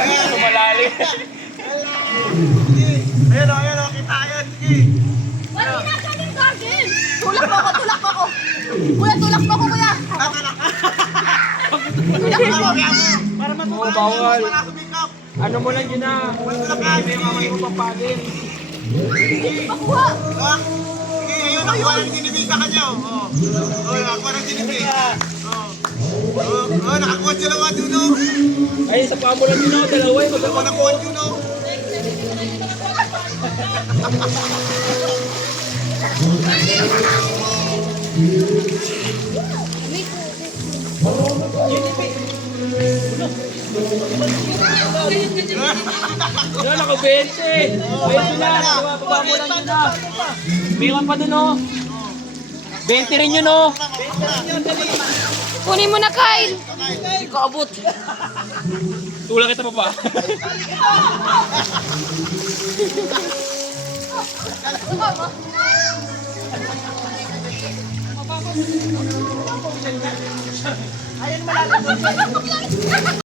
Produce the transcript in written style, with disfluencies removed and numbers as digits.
Ayan, malalim. Ayan o, kita yan. Wala ginagawa ng garden! Tulak mo ako, tulak mo ako! Kuya, tulak mo ako, kuya! Tulak mo ako! Para matutunan bawal. para sumikap. Ano mo lang yun na? Hindi mo mamay mo papagin. Hindi makuha! Ha? Sige, ayun, nakuha ng dinibig sa kanya. Nakuha ng dinibig. Nakakuha sila mga duno. Ay, sa paa mo lang yun, dalawa yung Nakuha ng duno. Ano, naka 20. 20 lang. Baba mo lang yun na. Mayroon pa dun, oh. 20 rin yun, oh. Kunin mo na, Kyle! Hindi ko abot. Tulak kita pa pa. Ayun, malalim.